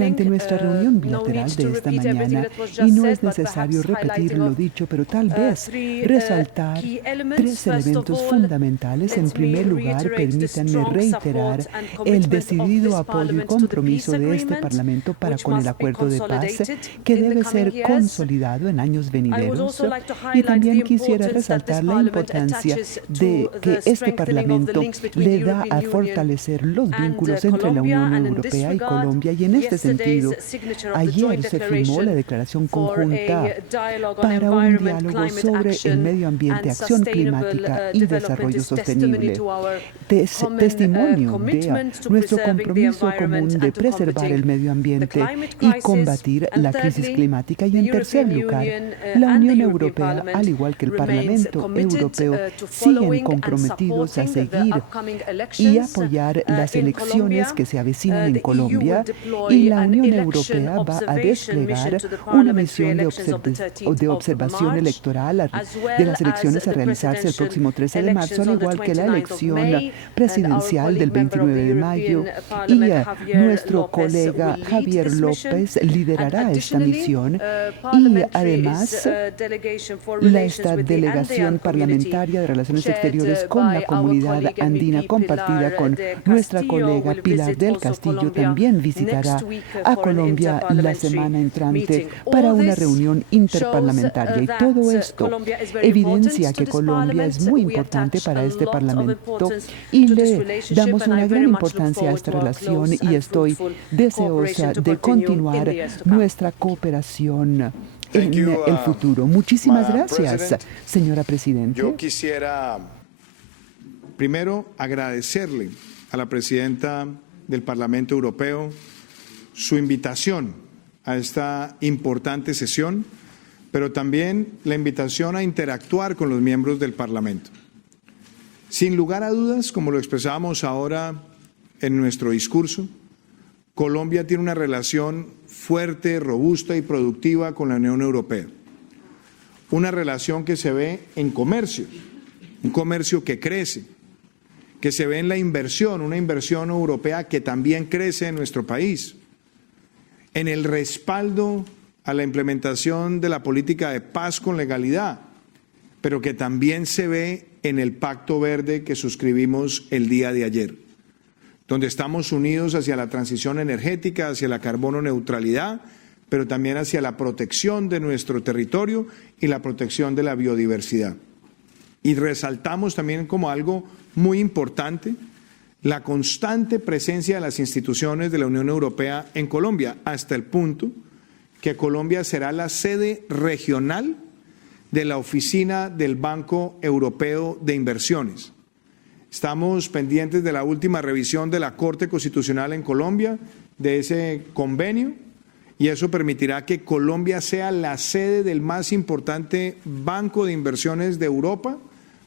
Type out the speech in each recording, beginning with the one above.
durante nuestra reunión bilateral de esta mañana, y no es necesario repetir lo dicho, pero tal vez resaltar tres elementos fundamentales. En primer lugar, permítanme reiterar el decidido apoyo y compromiso de este Parlamento para con el acuerdo de paz, que debe ser consolidado en años venideros. Y también quisiera resaltar la importancia de que este Parlamento le da a fortalecer los vínculos entre la Unión Europea y Colombia, y en este sentido, ayer se firmó la declaración conjunta para un diálogo sobre el medio ambiente, acción climática y desarrollo sostenible. Testimonio de nuestro compromiso común de preservar el medio ambiente y combatir la crisis climática. Y en tercer lugar, la Unión Europea, al igual que el Parlamento Europeo, siguen comprometidos a seguir y apoyar las elecciones que se avecinan en Colombia, y la Unión Europea va a desplegar una misión de observación electoral de las elecciones a realizarse el próximo 13 de marzo, al igual que la elección presidencial del 29 de mayo, y nuestro colega Javier López liderará esta misión, y además esta delegación parlamentaria de Relaciones Exteriores con la comunidad andina, compartida con nuestra colega Pilar del Castillo, también visitará a Colombia la semana entrante para una reunión interparlamentaria. Y todo esto evidencia que Colombia es muy importante para este Parlamento, y le damos una gran importancia a esta relación, y estoy deseosa de continuar nuestra cooperación en el futuro. Muchísimas gracias, señora Presidenta. Yo quisiera primero agradecerle a la Presidenta del Parlamento Europeo su invitación a esta importante sesión, pero también la invitación a interactuar con los miembros del Parlamento. Sin lugar a dudas, como lo expresábamos ahora en nuestro discurso, Colombia tiene una relación fuerte, robusta y productiva con la Unión Europea. Una relación que se ve en comercio, un comercio que crece, que se ve en la inversión, una inversión europea que también crece en nuestro país, en el respaldo a la implementación de la política de paz con legalidad, pero que también se ve en el Pacto Verde que suscribimos el día de ayer, donde estamos unidos hacia la transición energética, hacia la carbono neutralidad, pero también hacia la protección de nuestro territorio y la protección de la biodiversidad. Y resaltamos también como algo muy importante la constante presencia de las instituciones de la Unión Europea en Colombia, hasta el punto que Colombia será la sede regional de la oficina del Banco Europeo de Inversiones. Estamos pendientes de la última revisión de la Corte Constitucional en Colombia, de ese convenio, y eso permitirá que Colombia sea la sede del más importante banco de inversiones de Europa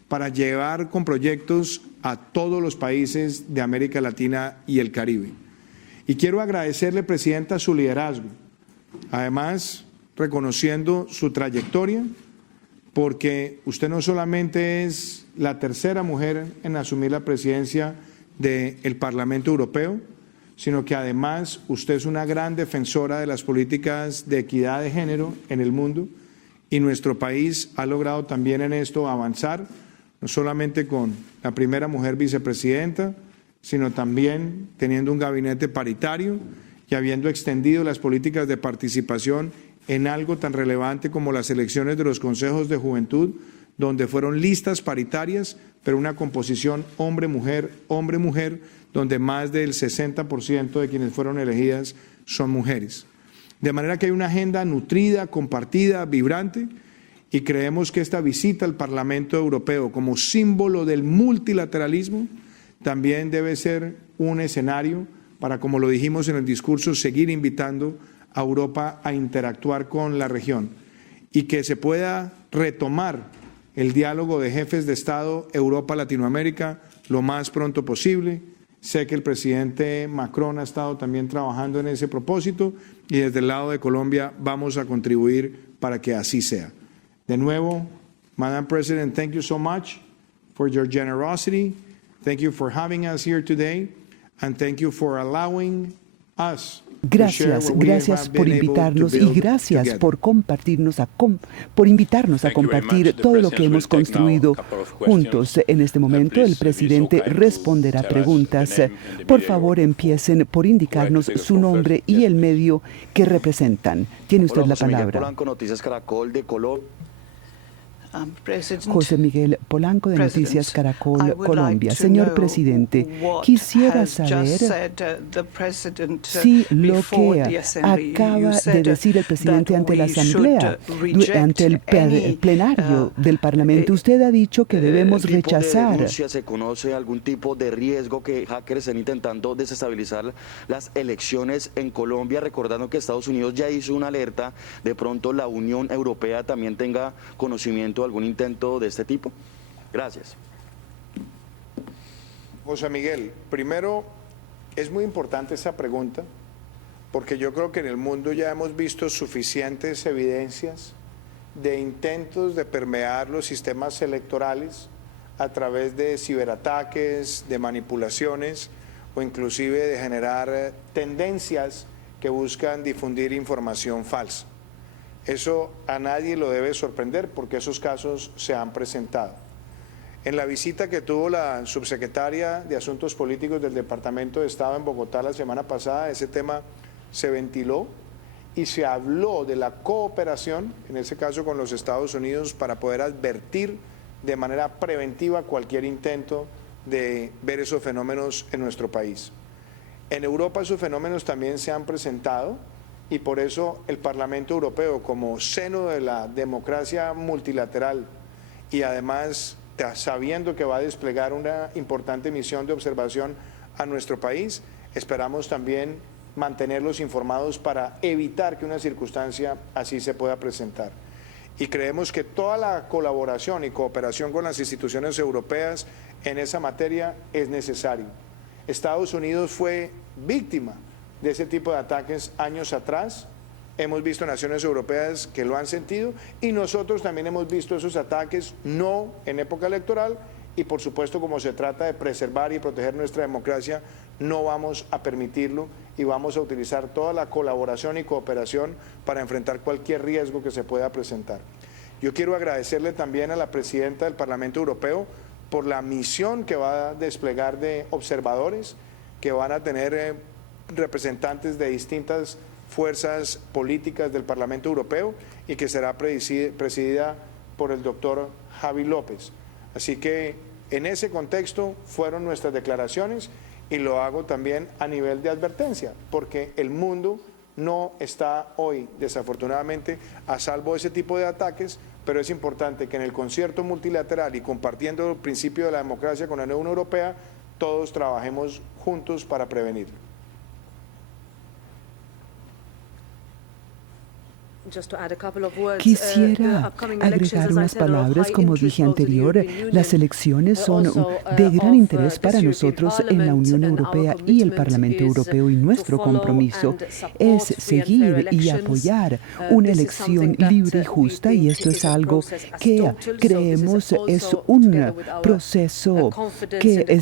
para llevar con proyectos a todos los países de América Latina y el Caribe. Y quiero agradecerle, Presidenta, su liderazgo, además reconociendo su trayectoria, porque usted no solamente es la tercera mujer en asumir la presidencia del Parlamento Europeo, sino que además usted es una gran defensora de las políticas de equidad de género en el mundo, y nuestro país ha logrado también en esto avanzar, no solamente con la primera mujer vicepresidenta, sino también teniendo un gabinete paritario y habiendo extendido las políticas de participación en algo tan relevante como las elecciones de los consejos de juventud, donde fueron listas paritarias, pero una composición hombre-mujer, donde más del 60% de quienes fueron elegidas son mujeres. De manera que hay una agenda nutrida, compartida, vibrante, y creemos que esta visita al Parlamento Europeo como símbolo del multilateralismo también debe ser un escenario para, como lo dijimos en el discurso, seguir invitando a Europa a interactuar con la región y que se pueda retomar el diálogo de jefes de Estado Europa-Latinoamérica lo más pronto posible. Sé que el presidente Macron ha estado también trabajando en ese propósito, y desde el lado de Colombia vamos a contribuir para que así sea. De nuevo, Madam President, thank you so much for your generosity. Thank you for having us here today, and thank you for allowing us Gracias por invitarnos y gracias por invitarnos a compartir todo lo que hemos construido juntos. En este momento, el presidente responderá preguntas. Por favor, empiecen por indicarnos su nombre y el medio que representan. Tiene usted la palabra. Noticias Caracol de Colombia. José Miguel Polanco, de Noticias Caracol, Colombia. Señor presidente, quisiera saber si lo que acaba de decir el presidente ante la Asamblea, ante el plenario del Parlamento, usted ha dicho que debemos rechazar. ¿Se conoce algún tipo de riesgo que hackers estén intentando desestabilizar las elecciones en Colombia? Recordando que Estados Unidos ya hizo una alerta, de pronto la Unión Europea también tenga conocimiento algún intento de este tipo? Gracias. José Miguel, primero es muy importante esa pregunta porque yo creo que en el mundo ya hemos visto suficientes evidencias de intentos de permear los sistemas electorales a través de ciberataques, de manipulaciones o inclusive de generar tendencias que buscan difundir información falsa. Eso a nadie lo debe sorprender porque esos casos se han presentado. En la visita que tuvo la subsecretaria de Asuntos Políticos del Departamento de Estado en Bogotá la semana pasada, ese tema se ventiló y se habló de la cooperación, en ese caso con los Estados Unidos, para poder advertir de manera preventiva cualquier intento de ver esos fenómenos en nuestro país. En Europa esos fenómenos también se han presentado, y por eso el Parlamento Europeo, como seno de la democracia multilateral y además sabiendo que va a desplegar una importante misión de observación a nuestro país, esperamos también mantenerlos informados para evitar que una circunstancia así se pueda presentar. Y creemos que toda la colaboración y cooperación con las instituciones europeas en esa materia es necesario. Estados Unidos fue víctima de ese tipo de ataques años atrás. Hemos visto naciones europeas que lo han sentido y nosotros también hemos visto esos ataques, no en época electoral, y por supuesto, como se trata de preservar y proteger nuestra democracia, no vamos a permitirlo y vamos a utilizar toda la colaboración y cooperación para enfrentar cualquier riesgo que se pueda presentar. Yo quiero agradecerle también a la presidenta del Parlamento Europeo por la misión que va a desplegar de observadores que van a tener representantes de distintas fuerzas políticas del Parlamento Europeo y que será presidida por el doctor Javi López. Así que en ese contexto fueron nuestras declaraciones y lo hago también a nivel de advertencia, porque el mundo no está hoy, desafortunadamente, a salvo de ese tipo de ataques, pero es importante que en el concierto multilateral y compartiendo el principio de la democracia con la Unión Europea, todos trabajemos juntos para prevenirlo. Quisiera agregar unas palabras. Como dije anterior, las elecciones son de gran interés para nosotros en la Unión Europea y el Parlamento Europeo, y nuestro compromiso es seguir y apoyar una elección libre y justa, y esto es algo que creemos es un proceso que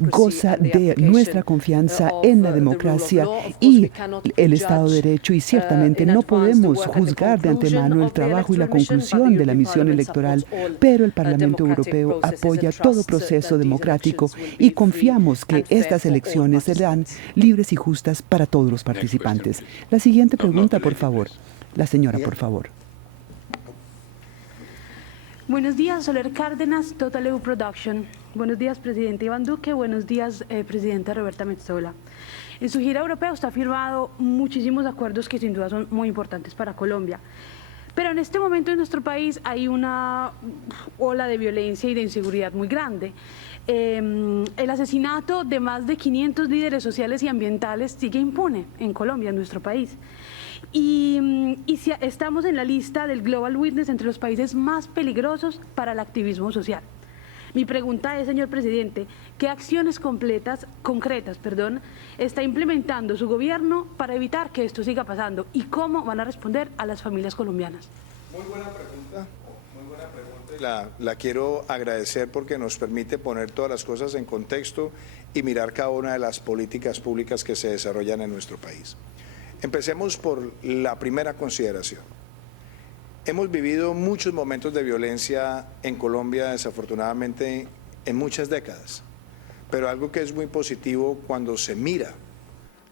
goza de nuestra confianza en la democracia y el Estado de Derecho, y ciertamente no podemos juzgar de antemano el trabajo y la conclusión de la misión electoral, pero el Parlamento Europeo apoya todo proceso democrático y confiamos que estas elecciones serán libres y justas para todos los participantes. La siguiente pregunta, por favor. La señora, por favor. Buenos días, Soler Cárdenas, Total EU Production. Buenos días, presidente Iván Duque. Buenos días, presidenta Roberta Metsola. En su gira europea usted ha firmado muchísimos acuerdos que sin duda son muy importantes para Colombia. Pero en este momento en nuestro país hay una ola de violencia y de inseguridad muy grande. El asesinato de más de 500 líderes sociales y ambientales sigue impune en Colombia, en nuestro país. Y si estamos en la lista del Global Witness entre los países más peligrosos para el activismo social. Mi pregunta es, señor presidente, ¿qué acciones concretas, está implementando su gobierno para evitar que esto siga pasando? ¿Y cómo van a responder a las familias colombianas? Muy buena pregunta La quiero agradecer porque nos permite poner todas las cosas en contexto y mirar cada una de las políticas públicas que se desarrollan en nuestro país. Empecemos por la primera consideración. Hemos vivido muchos momentos de violencia en Colombia, desafortunadamente, en muchas décadas, pero algo que es muy positivo cuando se mira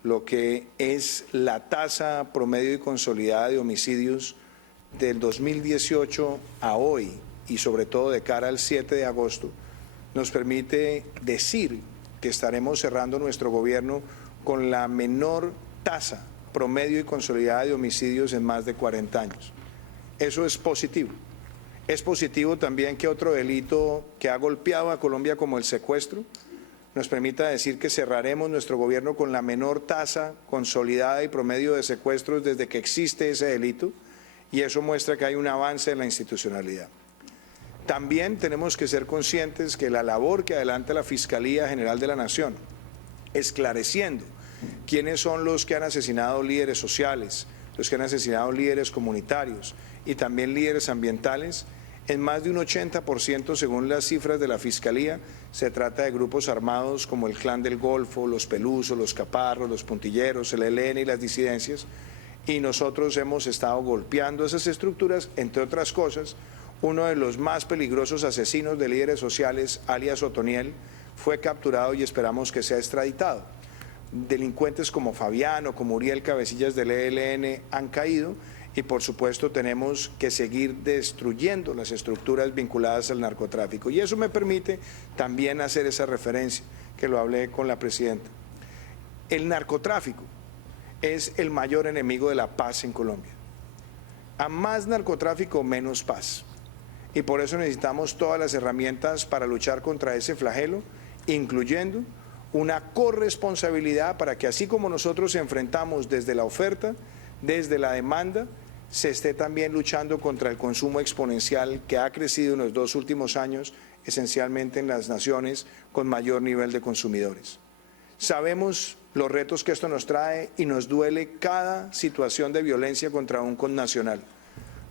lo que es la tasa promedio y consolidada de homicidios del 2018 a hoy, y sobre todo de cara al 7 de agosto, nos permite decir que estaremos cerrando nuestro gobierno con la menor tasa promedio y consolidada de homicidios en más de 40 años. Eso es positivo. Es positivo también que otro delito que ha golpeado a Colombia como el secuestro nos permita decir que cerraremos nuestro gobierno con la menor tasa consolidada y promedio de secuestros desde que existe ese delito, y eso muestra que hay un avance en la institucionalidad. También tenemos que ser conscientes que la labor que adelanta la Fiscalía General de la Nación, esclareciendo quiénes son los que han asesinado líderes sociales, los que han asesinado líderes comunitarios y también líderes ambientales, en más de un 80%, según las cifras de la Fiscalía, se trata de grupos armados como el Clan del Golfo, los Pelusos, los Caparros, los Puntilleros, el ELN y las disidencias, y nosotros hemos estado golpeando esas estructuras, entre otras cosas. Uno de los más peligrosos asesinos de líderes sociales, alias Otoniel, fue capturado y esperamos que sea extraditado. Delincuentes como Fabiano, como Uriel Cabecillas del ELN han caído, y por supuesto tenemos que seguir destruyendo las estructuras vinculadas al narcotráfico. Y eso me permite también hacer esa referencia, que lo hablé con la presidenta. El narcotráfico es el mayor enemigo de la paz en Colombia. A más narcotráfico, menos paz. Y por eso necesitamos todas las herramientas para luchar contra ese flagelo, incluyendo una corresponsabilidad para que, así como nosotros enfrentamos desde la oferta, desde la demanda, se esté también luchando contra el consumo exponencial que ha crecido en los 2 últimos años, esencialmente en las naciones con mayor nivel de consumidores. Sabemos los retos que esto nos trae y nos duele cada situación de violencia contra un connacional,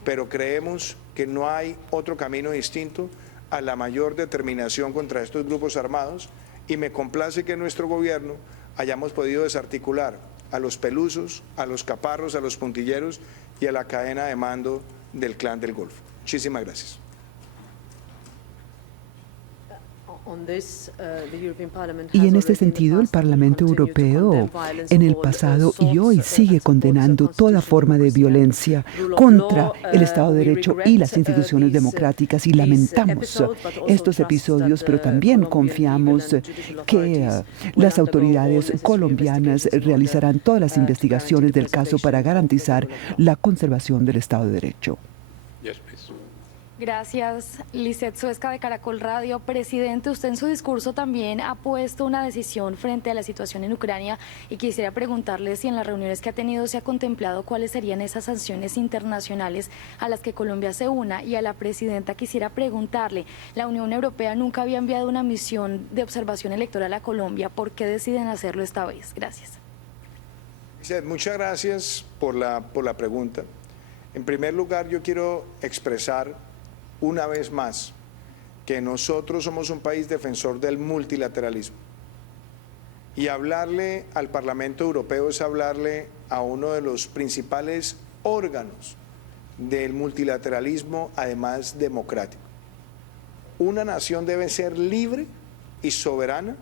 pero creemos que no hay otro camino distinto a la mayor determinación contra estos grupos armados, y me complace que en nuestro gobierno hayamos podido desarticular a los Pelusos, a los Caparros, a los Puntilleros y a la cadena de mando del Clan del Golfo. Muchísimas gracias. Y en este sentido, el Parlamento Europeo, en el pasado y hoy, sigue condenando toda forma de violencia contra el Estado de Derecho y las instituciones democráticas, y lamentamos estos episodios, pero también confiamos que las autoridades colombianas realizarán todas las investigaciones del caso para garantizar la conservación del Estado de Derecho. Gracias, Lizeth Suezca de Caracol Radio. Presidente, usted en su discurso también ha puesto una decisión frente a la situación en Ucrania, y quisiera preguntarle si en las reuniones que ha tenido se ha contemplado cuáles serían esas sanciones internacionales a las que Colombia se una. Y a la presidenta quisiera preguntarle, la Unión Europea nunca había enviado una misión de observación electoral a Colombia, ¿por qué deciden hacerlo esta vez? Gracias. Muchas gracias por la pregunta. En primer lugar, yo quiero expresar una vez más que nosotros somos un país defensor del multilateralismo, y hablarle al Parlamento Europeo es hablarle a uno de los principales órganos del multilateralismo, además democrático. Una nación debe ser libre y soberana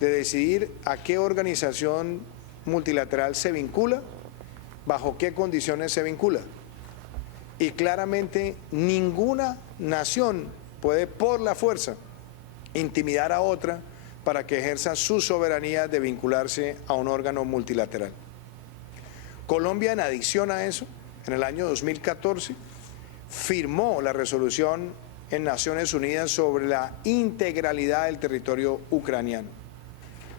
de decidir a qué organización multilateral se vincula, bajo qué condiciones se vincula. Y claramente ninguna nación puede por la fuerza intimidar a otra para que ejerza su soberanía de vincularse a un órgano multilateral. Colombia, en adición a eso, en el año 2014, firmó la resolución en Naciones Unidas sobre la integralidad del territorio ucraniano.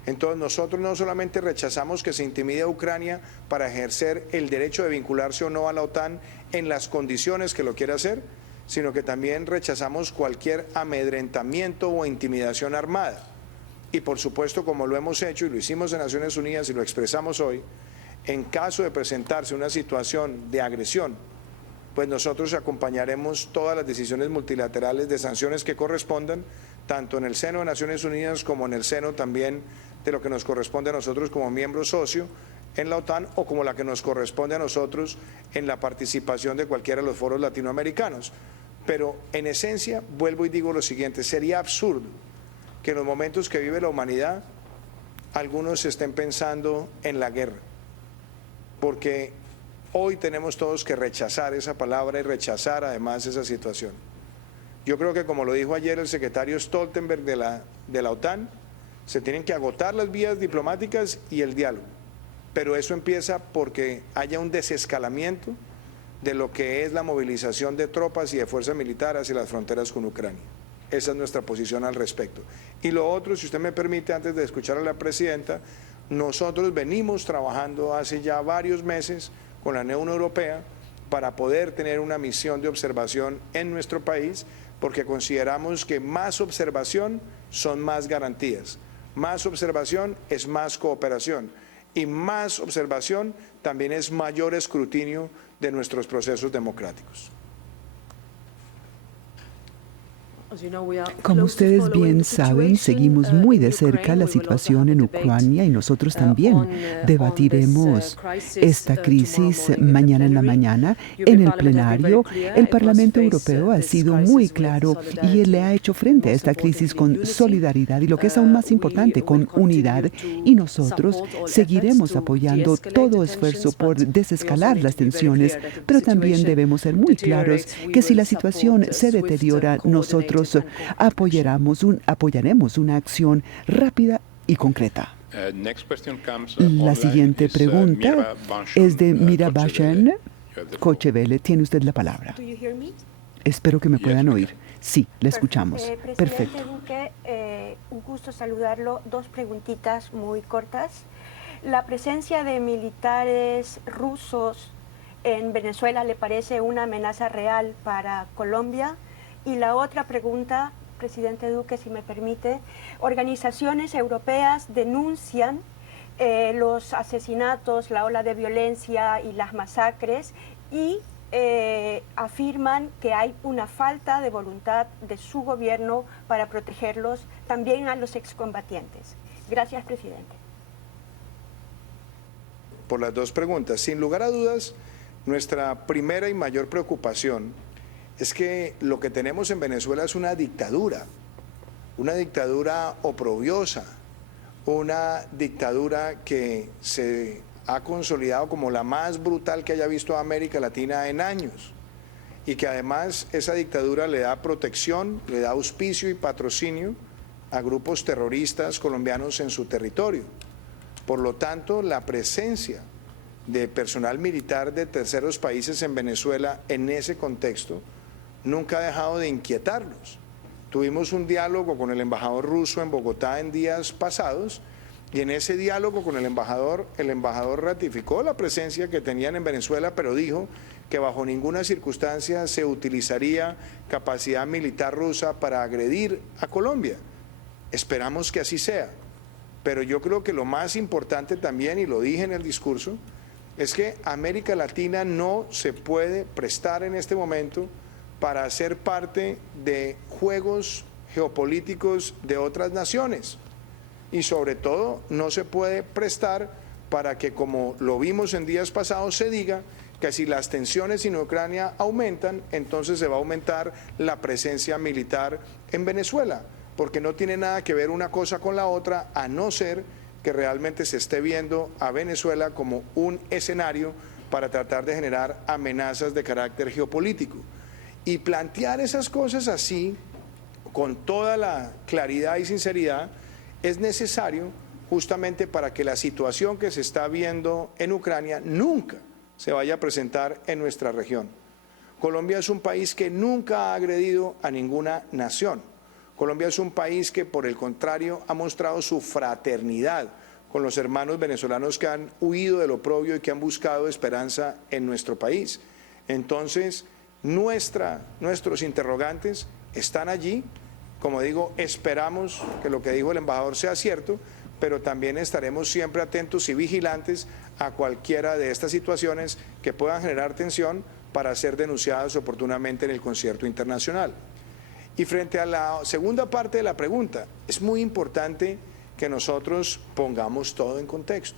Entonces nosotros no solamente rechazamos que se intimide a Ucrania para ejercer el derecho de vincularse o no a la OTAN en las condiciones que lo quiera hacer, sino que también rechazamos cualquier amedrentamiento o intimidación armada. Y por supuesto, como lo hemos hecho y lo hicimos en Naciones Unidas y lo expresamos hoy, en caso de presentarse una situación de agresión pues nosotros acompañaremos todas las decisiones multilaterales de sanciones que correspondan, tanto en el seno de Naciones Unidas como en el seno también de lo que nos corresponde a nosotros como miembro socio en la OTAN o como la que nos corresponde a nosotros en la participación de cualquiera de los foros latinoamericanos. Pero en esencia, vuelvo y digo lo siguiente, sería absurdo que en los momentos que vive la humanidad algunos estén pensando en la guerra, porque hoy tenemos todos que rechazar esa palabra y rechazar además esa situación. Yo creo que, como lo dijo ayer el secretario Stoltenberg de la OTAN, se tienen que agotar las vías diplomáticas y el diálogo, pero eso empieza porque haya un desescalamiento de lo que es la movilización de tropas y de fuerza militar hacia las fronteras con Ucrania. Esa es nuestra posición al respecto. Y lo otro, si usted me permite, antes de escuchar a la presidenta, nosotros venimos trabajando hace ya varios meses con la Unión Europea para poder tener una misión de observación en nuestro país, porque consideramos que más observación son más garantías, más observación es más cooperación y más observación también es mayor escrutinio de nuestros procesos democráticos. Como ustedes bien saben, seguimos muy de cerca la situación en Ucrania y nosotros también debatiremos esta crisis mañana en la mañana en el plenario. El Parlamento Europeo ha sido muy claro y le ha hecho frente a esta crisis con solidaridad y, lo que es aún más importante, con unidad, y nosotros seguiremos apoyando todo esfuerzo por desescalar las tensiones, pero también debemos ser muy claros que si la situación se deteriora, nosotros apoyaremos una acción rápida y concreta. La siguiente pregunta es de Mira Bashan, Cochevele. Tiene usted la palabra. Espero que me puedan oír. Sí, le escuchamos. Perfecto. Presidente Duque, un gusto saludarlo. Dos preguntitas muy cortas. ¿La presencia de militares rusos en Venezuela le parece una amenaza real para Colombia? Y la otra pregunta, presidente Duque, si me permite, organizaciones europeas denuncian los asesinatos, la ola de violencia y las masacres y afirman que hay una falta de voluntad de su gobierno para protegerlos, también a los excombatientes. Gracias, presidente. Por las dos preguntas, sin lugar a dudas, nuestra primera y mayor preocupación es que lo que tenemos en Venezuela es una dictadura oprobiosa, una dictadura que se ha consolidado como la más brutal que haya visto América Latina en años, y que además esa dictadura le da protección, le da auspicio y patrocinio a grupos terroristas colombianos en su territorio. Por lo tanto, la presencia de personal militar de terceros países en Venezuela en ese contexto nunca ha dejado de inquietarnos. Tuvimos un diálogo con el embajador ruso en Bogotá en días pasados, y en ese diálogo con el embajador ratificó la presencia que tenían en Venezuela, pero dijo que bajo ninguna circunstancia se utilizaría capacidad militar rusa para agredir a Colombia. Esperamos que así sea, pero yo creo que lo más importante también, y lo dije en el discurso, es que América Latina no se puede prestar en este momento para ser parte de juegos geopolíticos de otras naciones, y sobre todo no se puede prestar para que, como lo vimos en días pasados, se diga que si las tensiones en Ucrania aumentan, entonces se va a aumentar la presencia militar en Venezuela, porque no tiene nada que ver una cosa con la otra, a no ser que realmente se esté viendo a Venezuela como un escenario para tratar de generar amenazas de carácter geopolítico. Y plantear esas cosas así, con toda la claridad y sinceridad, es necesario justamente para que la situación que se está viendo en Ucrania nunca se vaya a presentar en nuestra región. Colombia es un país que nunca ha agredido a ninguna nación. Colombia es un país que, por el contrario, ha mostrado su fraternidad con los hermanos venezolanos que han huido del oprobio y que han buscado esperanza en nuestro país. Entonces, nuestros interrogantes están allí. Como digo, esperamos que lo que dijo el embajador sea cierto, pero también estaremos siempre atentos y vigilantes a cualquiera de estas situaciones que puedan generar tensión, para ser denunciadas oportunamente en el concierto internacional. Y frente a la segunda parte de la pregunta, es muy importante que nosotros pongamos todo en contexto.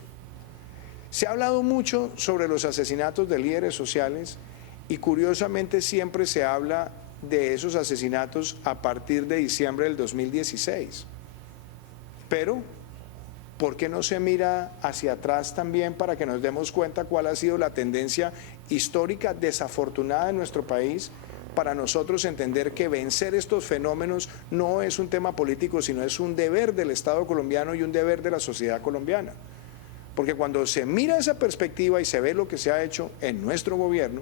Se ha hablado mucho sobre los asesinatos de líderes sociales y curiosamente siempre se habla de esos asesinatos a partir de diciembre del 2016. Pero, ¿por qué no se mira hacia atrás también para que nos demos cuenta cuál ha sido la tendencia histórica desafortunada en nuestro país para nosotros entender que vencer estos fenómenos no es un tema político, sino es un deber del Estado colombiano y un deber de la sociedad colombiana? Porque cuando se mira esa perspectiva y se ve lo que se ha hecho en nuestro gobierno,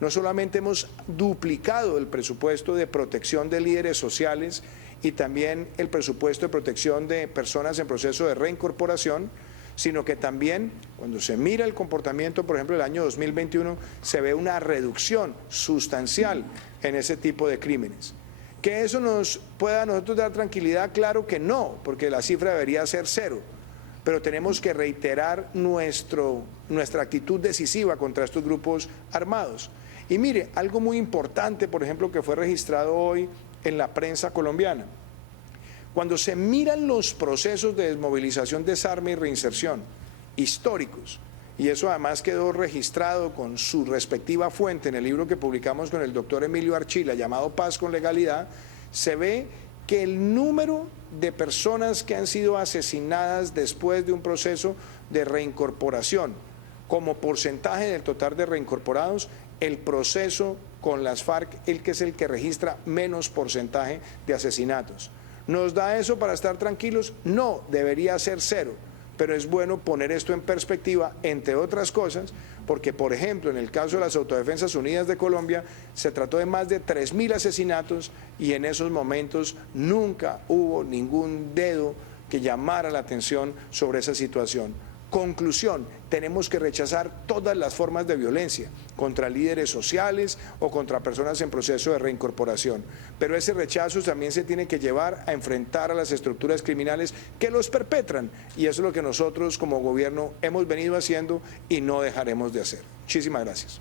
no solamente hemos duplicado el presupuesto de protección de líderes sociales y también el presupuesto de protección de personas en proceso de reincorporación, sino que también cuando se mira el comportamiento, por ejemplo, del año 2021, se ve una reducción sustancial en ese tipo de crímenes. ¿Que eso nos pueda a nosotros dar tranquilidad? Claro que no, porque la cifra debería ser 0. Pero tenemos que reiterar nuestra actitud decisiva contra estos grupos armados. Y mire, algo muy importante, por ejemplo, que fue registrado hoy en la prensa colombiana. Cuando se miran los procesos de desmovilización, desarme y reinserción históricos, y eso además quedó registrado con su respectiva fuente en el libro que publicamos con el doctor Emilio Archila, llamado Paz con Legalidad, se ve que el número de personas que han sido asesinadas después de un proceso de reincorporación, como porcentaje del total de reincorporados, el proceso con las FARC, que es el que registra menos porcentaje de asesinatos. ¿Nos da eso para estar tranquilos? No, debería ser 0, pero es bueno poner esto en perspectiva, entre otras cosas, porque, por ejemplo, en el caso de las Autodefensas Unidas de Colombia, se trató de más de 3.000 asesinatos y en esos momentos nunca hubo ningún dedo que llamara la atención sobre esa situación. Conclusión, tenemos que rechazar todas las formas de violencia contra líderes sociales o contra personas en proceso de reincorporación. Pero ese rechazo también se tiene que llevar a enfrentar a las estructuras criminales que los perpetran. Y eso es lo que nosotros como gobierno hemos venido haciendo y no dejaremos de hacer. Muchísimas gracias.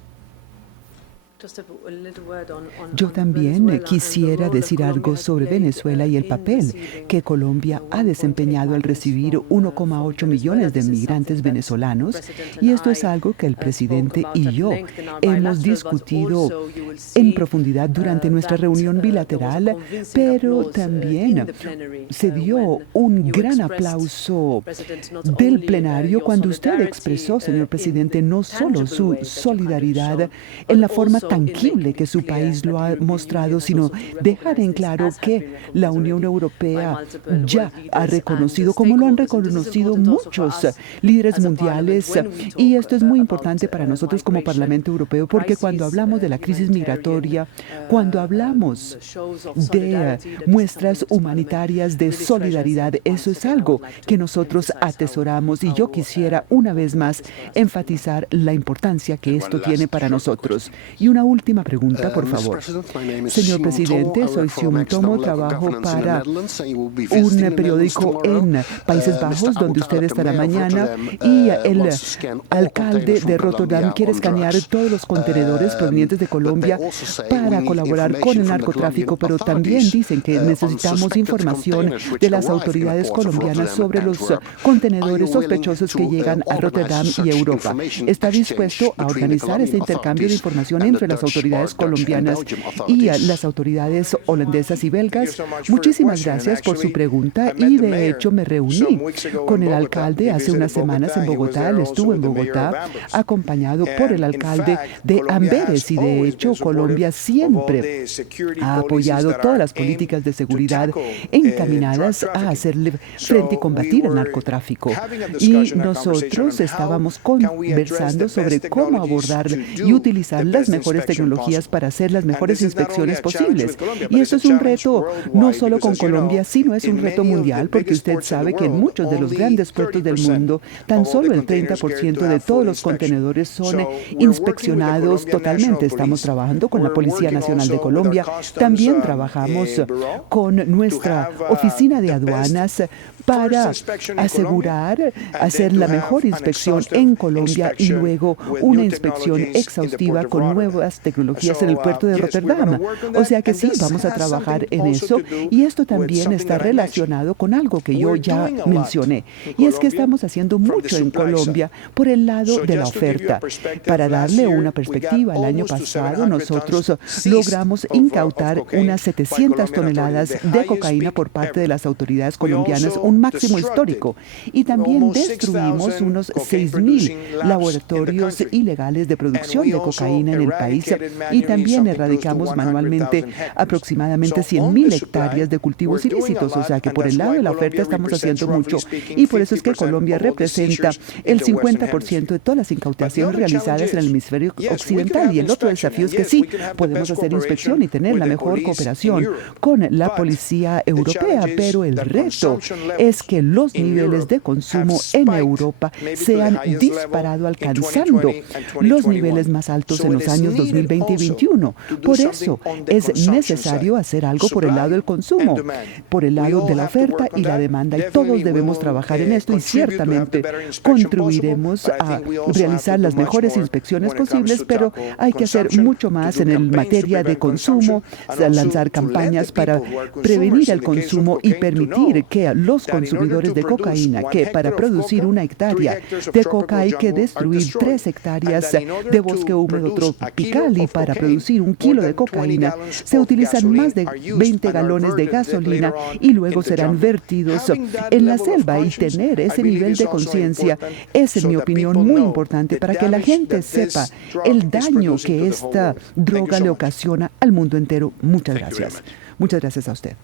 Yo también quisiera decir algo sobre Venezuela y el papel que Colombia ha desempeñado al recibir 1,8 millones de migrantes venezolanos, y esto es algo que el presidente y yo hemos discutido en profundidad durante nuestra reunión bilateral, pero también se dio un gran aplauso del plenario cuando usted expresó, señor presidente, no solo su solidaridad en la forma tangible que su país lo ha mostrado, sino dejar en claro que la Unión Europea ya ha reconocido, como lo han reconocido muchos líderes mundiales, y esto es muy importante para nosotros como Parlamento Europeo, porque cuando hablamos de la crisis migratoria, cuando hablamos de muestras humanitarias de solidaridad, eso es algo que nosotros atesoramos, y yo quisiera una vez más enfatizar la importancia que esto tiene para nosotros. Y una última pregunta, por favor. Señor presidente, soy Sium Tomo, trabajo para un periódico en Países Bajos, donde usted estará mañana, y el alcalde de Rotterdam quiere escanear todos los contenedores provenientes de Colombia para colaborar con el narcotráfico, pero también dicen que necesitamos información de las autoridades colombianas sobre los contenedores sospechosos que llegan a Rotterdam y Europa. ¿Está dispuesto a organizar este intercambio de información entre las autoridades colombianas y las autoridades holandesas y belgas? Muchísimas gracias por su pregunta, y de hecho me reuní con el alcalde hace unas semanas en Bogotá. Él estuvo en Bogotá acompañado por el alcalde de Amberes, y de hecho Colombia siempre ha apoyado todas las políticas de seguridad encaminadas a hacerle frente y combatir el narcotráfico. Y nosotros estábamos conversando sobre cómo abordar y utilizar las mejores tecnologías para hacer las mejores inspecciones posibles. Y eso es un reto no solo con Colombia, sino es un reto mundial, porque usted sabe que en muchos de los grandes puertos del mundo, tan solo el 30% de todos los contenedores son inspeccionados totalmente. Estamos trabajando con la Policía Nacional de Colombia, también trabajamos con nuestra oficina de aduanas para asegurar hacer la mejor inspección en Colombia y luego una inspección exhaustiva con nuevas tecnologías en el puerto de Rotterdam. O sea que sí, vamos a trabajar en eso, y esto también está relacionado con algo que yo ya mencioné, y es que estamos haciendo mucho en Colombia por el lado de la oferta. Para darle una perspectiva, el año pasado nosotros logramos incautar unas 700 toneladas de cocaína por parte de las autoridades colombianas, un máximo histórico, y también destruimos unos 6.000 laboratorios ilegales de producción de cocaína en el país, y también erradicamos manualmente aproximadamente 100.000 hectáreas de cultivos ilícitos. O sea que por el lado de la oferta estamos haciendo mucho, y por eso es que Colombia representa el 50% de todas las incautaciones realizadas en el hemisferio occidental. Y el otro desafío es que sí, podemos hacer inspección y tener la mejor cooperación con la policía europea, pero el reto es que los niveles de consumo en Europa se han disparado, alcanzando los niveles más altos en los años 2020 y 2021. Por eso es necesario hacer algo por el lado del consumo, por el lado de la oferta y la demanda, y todos debemos trabajar en esto, y ciertamente contribuiremos a realizar las mejores inspecciones posibles, pero hay que hacer mucho más en el materia de consumo, lanzar campañas para prevenir el consumo y permitir que los consumidores de cocaína, que para producir una hectárea de coca hay que destruir 3 hectáreas de bosque húmedo tropical, y para producir 1 kilo de cocaína se utilizan más de 20 galones de gasolina y luego serán vertidos en la selva. Y tener ese nivel de conciencia es, en mi opinión, muy importante para que la gente sepa el daño que esta droga le ocasiona al mundo entero. Muchas gracias. Muchas gracias a usted.